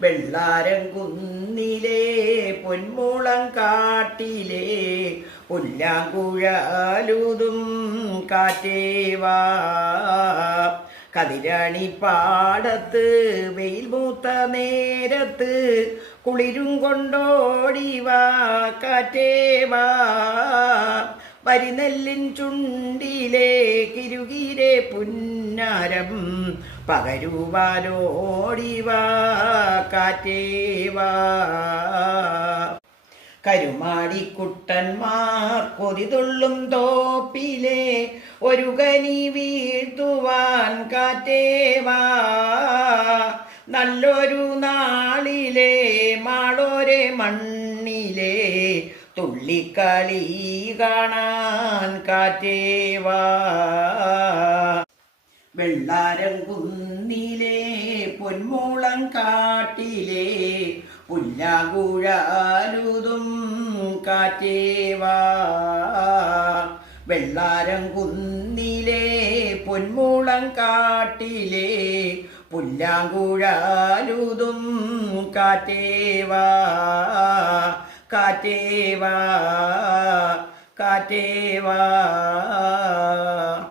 വെള്ളാരം കുന്നിലെ പൊന്മുളം കാട്ടിലെ പുല്ലാങ്കുഴലൂതും കാറ്റേവാ. കതിരണി പാടത്ത് വെയിൽ മൂത്ത നേരത്ത് കുളിരും കൊണ്ടോടിവാ കാറ്റേവാ. വരിനെല്ലിൻ ചുണ്ടിലെ കിരുകിരെ പുന്നാരം പകരുവാനോടിവാ കാറ്റേവാ. കരുമാടിക്കുട്ടന്മാർ കൊതിതുള്ളും തോപ്പിലെ ഒരു കനി വീഴ്ത്തുവാൻ കാറ്റേവാ. നല്ലൊരു നാളിലെ മാളോരെ മണ്ണിലെ തുള്ളിക്കളി കാണാൻ കാറ്റേവാ. വെള്ളാരം കുന്നിലെ പൊന്മുളം കാട്ടിലെ പുല്ലാങ്കുഴലൂതും കാറ്റേവാ. വെള്ളാരം കുന്നിലെ പൊന്മുളം കാട്ടിലെ പുല്ലാങ്കുഴലൂതും കാറ്റേവാ. കാറ്റേവാ കാറ്റേവാ.